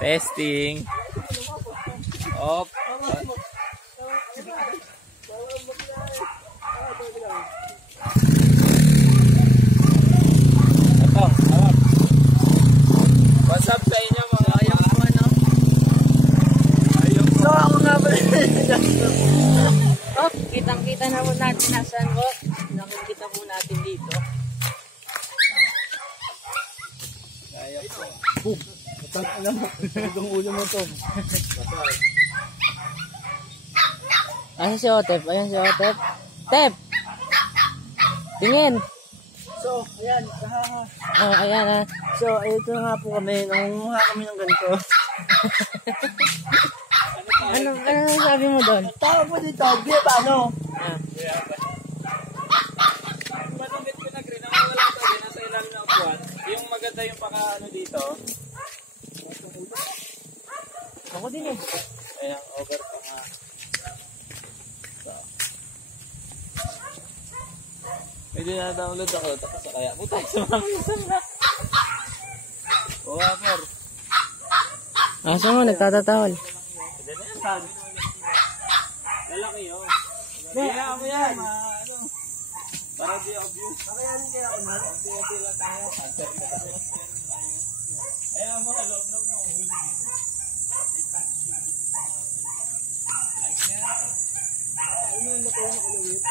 Testing. Op. Ito, harap. What's up sa inyo mga ayong po ano? Ayong po. So ako nga ba? Oh, kitang-kita na po natin nasan po. Nakikita po natin dito. Ayong po. Boom! Ano mo? Itong ulo mo to. Ayan si Otep. Ayan si Otep. Tep! Tingin! So, ayan. Oh, ayan ah. So, ito nga po kami. Nangunguha kami ng ganito. Ano sabi mo doon? Tawag mo dito. Bia ba ano? Ah. Matamit ko na green. Ang wala pa din. Nasa ilalim na upuan. Yung maganda yung paka-ano dito. Ako din eh. Ayan, over pa nga. So. May dinadownload ako. Tapos kaya. Butay sa mga minsan na. Oo, per. Asa mo, nagtatatawal. Pwede na yan, saan? Lalaki yun. Kaya mo yan. Ano? Para di obvious. Nakayanin kaya ako na. Unti-unti lang tayo. Cancer ka tayo. Ayan mo, loob mo. Huli dito. Ano yung nakuha na kulawit?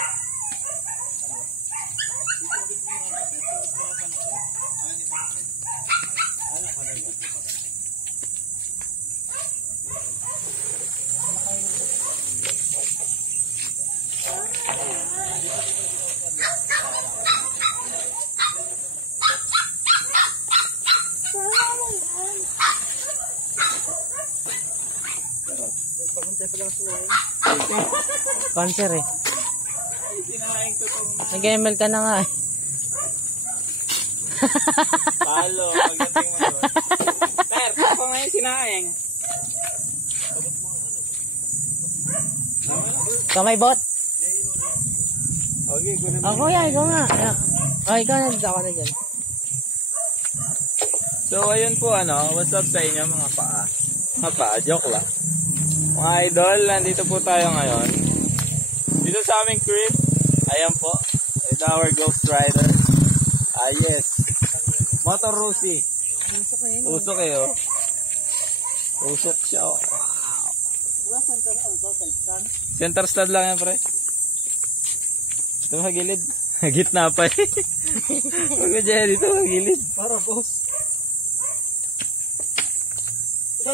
Pagkuntay pa lang suwain. Cancer eh. Sinaing ko itong Nag-ML ka na nga eh. palo. Pagdating mo doon. Per, ako ngayon sinaing. Kamay bot. Okay, kunin mo. Ako yan, ikaw nga. Oh, ikaw na. Ako na dyan. So, ayun po ano. What's up sa inyo mga paa? Mga paa, joke lang. Mga idol, nandito po tayo ngayon. Dito sa aming crib. Ayan po. With our Ghost Rider. Ah, yes. Motor Rusi. Usok eh, oh. Usok siya, oh. Center stud lang yan, pre. Ito magilid. Gitna pa eh. Huwag mo dyan, dito magilid. Para boss. Ito,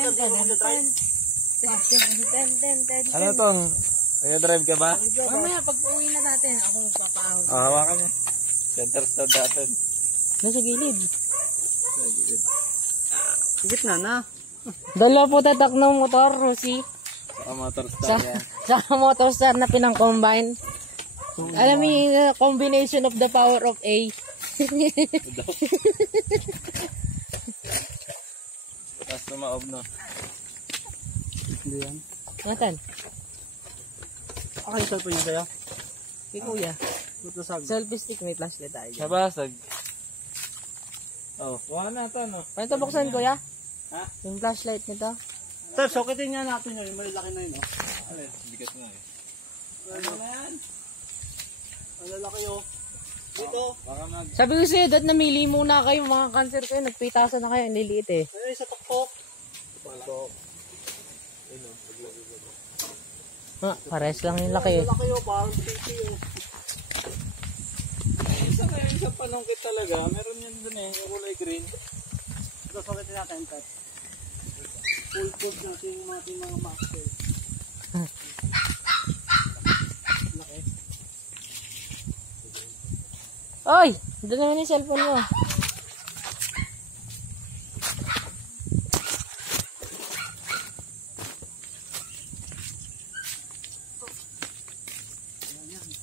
Ano tong? Drive ka ba? Mamaya, pag uwi na natin, ako magpapaahon. Hawakan mo. Center stud natin. Nasa gilid. Higit na. Dalawa po tatak ng motor, Rosie. Sa motor Sa, stud yan. sa Motostar na pinang-combine. Alam mo yung combination of the power of A. Tapos tumaob no. Hindi yan. Matan, Okay, cellphone niya sa'yo. kay kuya. Tutusag. Selfie stick, may flashlight tayo dyan. Nabasag. Oh, kuha na ito no. Paano ito buksan, kuya? Ha? Yung flashlight nito. Sir, soketin nga natin yun. Yung malalaki na yun. Ano? Bigat nga eh. Ano na yan? Ang lalaki yun. Dito. Baka mag... Sabi ko sa'yo, dad namili muna kayo, mga cancer kayo, nagpitasan na kayo, ang liliit eh. Ay, sa tuktok. Pares lang yung laki eh. Lalaki yun. Parang pipi yun. Isa ngayon sa panungkit talaga. Meron yan dun eh. Yung kulay green. Ito, soketin natin. Tat. Full coat natin yung mga master. Laki. Oy! Doon naman yung cellphone mo.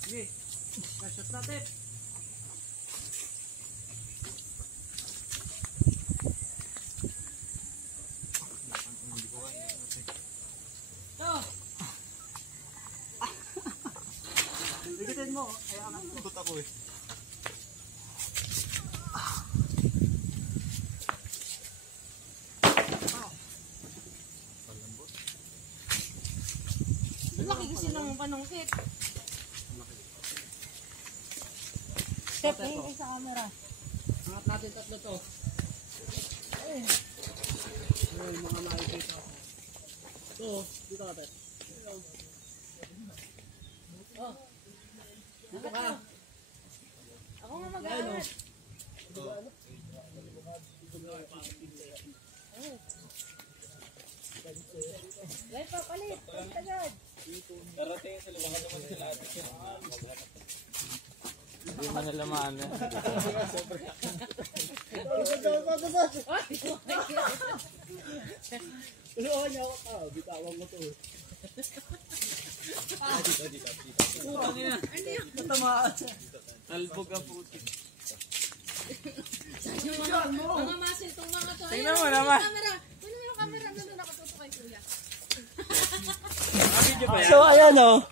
Sige. Shot natin. Bigitin mo. Ay, anak ko. Ikot ako eh. yung panungkit. Step, hingin sa camera. Angat natin tatlo to. Ay, mga nakikita ko. Ito, dito ka, Pet. Oh. Dito ka. Ako nga mag-aangat. Guys, papalit. Tagad. Darating sila, baka naman sila atin siya. Hindi man nila maano. Tulungan niya ako. Bitawan mo to. Natamaan. Talbog ang puti. Mga masin itong mga to. Tingnan mo naman. Camera. Ano yung camera na nakatuto kay Kuya? Video ba yan? So, ayan o.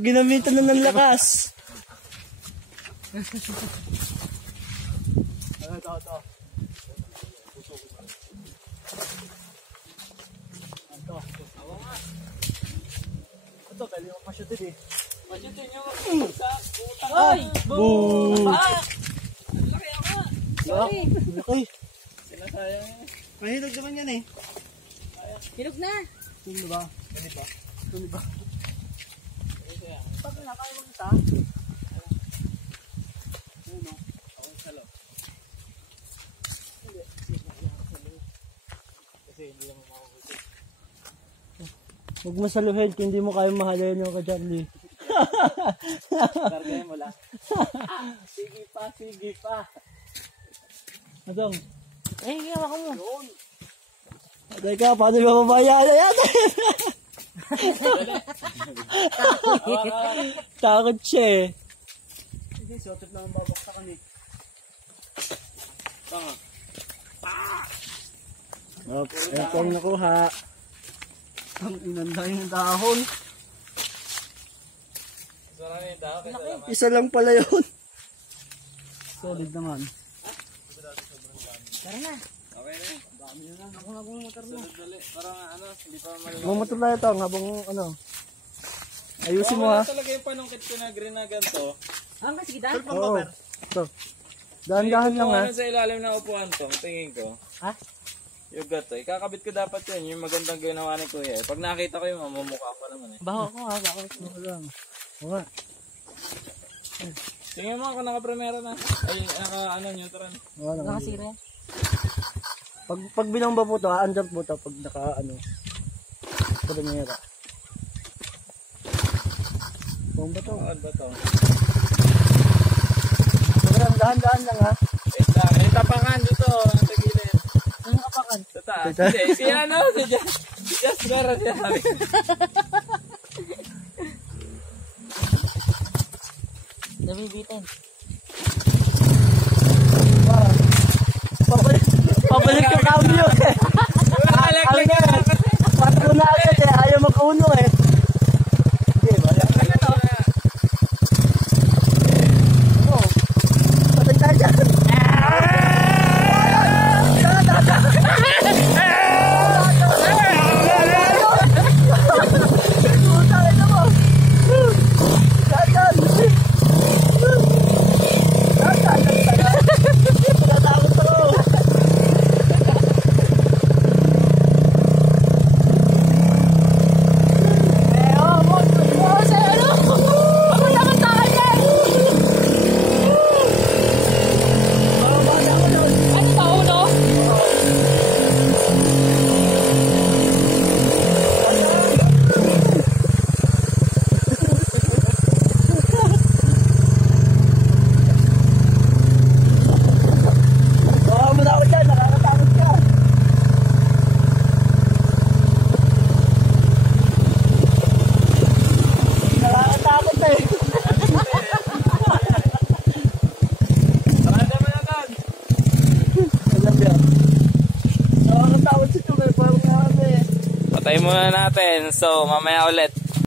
Ginamitan na ng lakas. Ito. Ito, pwede mo pa-shootin eh. Masyutin yung sa utang. Ay! Boom! Laki ako. Laki. Sinasayang yun. Mahinog naman yan eh. Hinog na. Ito ba? Ito ba? Pag nakaya mo isa. Ano? Ako sa loob. Kasi hindi lang makakulit. Huwag mo saluhin kung hindi mo kaya mahalayan yung ka-Charlie. Kargahin mo lang. Sige pa. Atong. Ay, ginawa ko mo. Teka, paano yung mabaya na yan? Takot siya eh. Sige, sotot lang ang babaksakan eh. Tanga. Ayan po ang nakuha. Ang inanda yung dahon. Sarang yung tao. Isa lang pala yun. Solid naman. Tara na. Okay na yun. Ako nga kung motor mo. Sunod dali. Parang hindi pa malalaman. Mamotor na ito habang ano. Ayusin mo ha. Talaga yung panungkit ko na green na ganito. Ang kasi kita? Oo. Ito. Dahan-dahan lang ha. Ano sa ilalim ng upuan to, tingin ko. Ha? Yung gato. Ikakabit ko dapat yun. Yung magandang ginawa ni Kuya. Pag nakita ko yung mamumukha ko naman eh. Baho ko ha, baho. Oo lang. Oo nga. Tingin mo ako naka-primera na. Ay, neutral. Oo lang. Nakasira. Pag binomba po ito, under po ito pag naka primera. Bomba to. Ano ba to? Dahan-dahan lang ha. May tapangan dito. Ang tagilid. Ang kapakan. Sa taas. Hindi, si Just Gara siya sabi. Nabibitin. Pabalik ka cambio eh. Nakalag ka. Patro na agad eh. Ayaw mag-uno eh. Hindi ba? Oo. Patay tayo dyan. Patay muna natin. So, mamaya ulit.